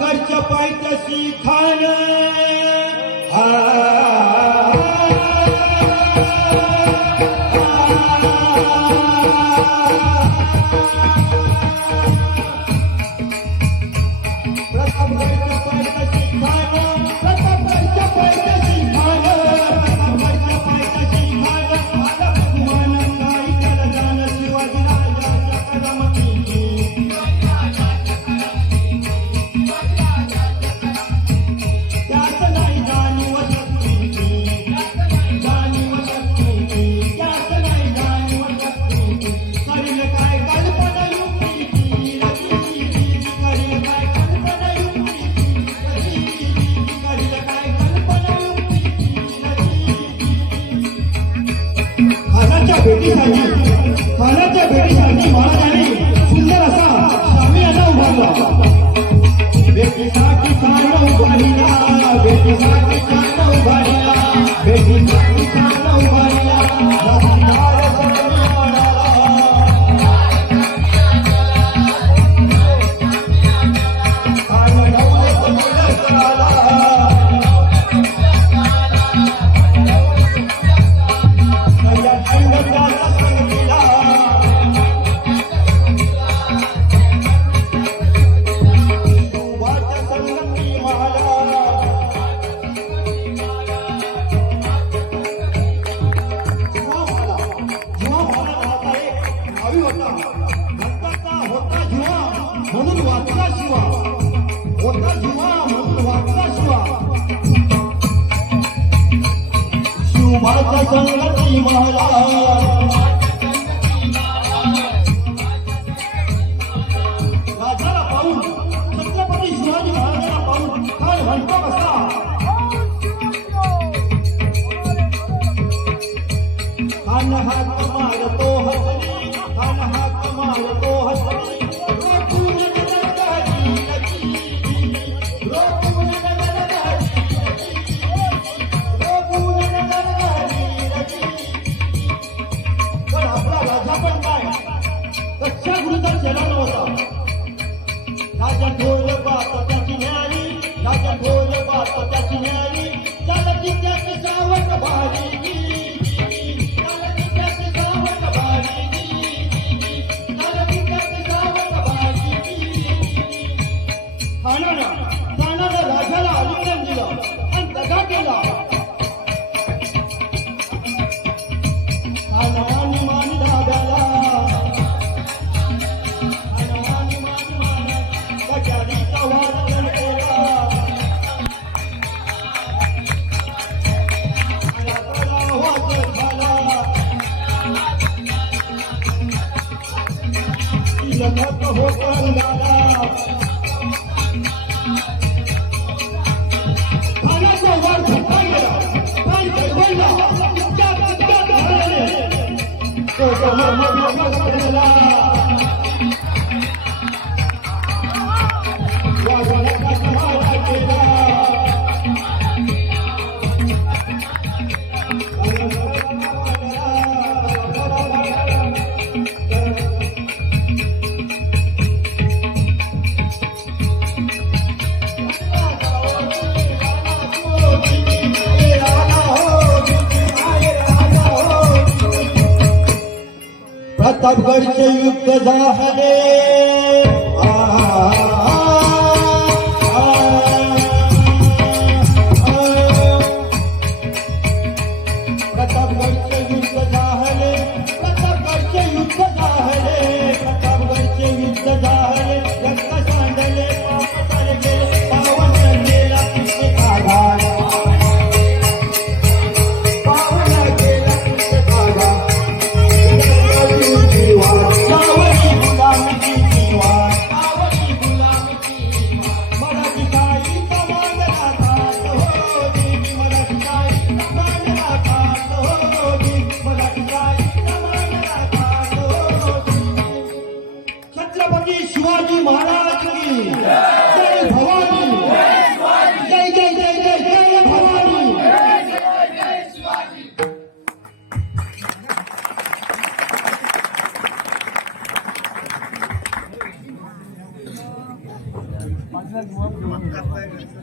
घरच्या पायथ्याशी खान हा. वाचता शिवा होता शिवा म्हणून वाचता शिवा शिवाचा संगती महाराज Bye. ढोल बात त्याची न्यारी Let's not a hotel, go, तबर गढ़ युक्त जा どうもありがとうございました。